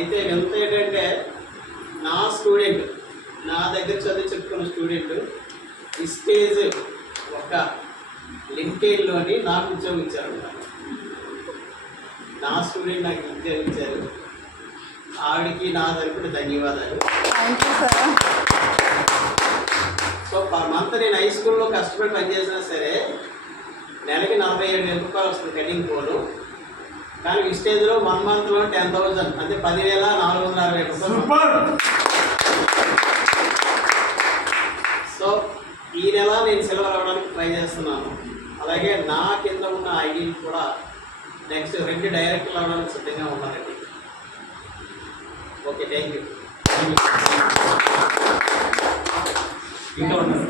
అయితే ఎంత ఏంటంటే నా స్టూడెంట్, నా దగ్గర చదువు చెప్పుకున్న స్టూడెంట్ ఈ స్టేజ్ ఒక లింక్డ్ఇన్లోని నాకు ఉద్యోగం ఇచ్చారు. నా స్టూడెంట్ నాకు ఉద్యోగం ఇచ్చారు. ఆవిడికి నా తరపున ధన్యవాదాలు. సో పర్ మంత్ నేను హై స్కూల్లో కష్టపడి పనిచేసినా సరే నెలకి 47,000 రూపాయలు వస్తుంది కటింగ్ పోను. కానీ ఈ స్టేజ్లో 1 మంత్లో 10,000 అంటే 10,460 రూపాయలు. సో ఈ నెల నేను సిల్వర్ అవ్వడానికి ట్రై చేస్తున్నాను. అలాగే నా కింద ఉన్న ఐడీలు కూడా నెక్స్ట్ 2 డైరెక్టర్లు అవ్వడానికి సిద్ధంగా ఉన్నారండి. Okay, thank you. ఇంకా ఉన్నారు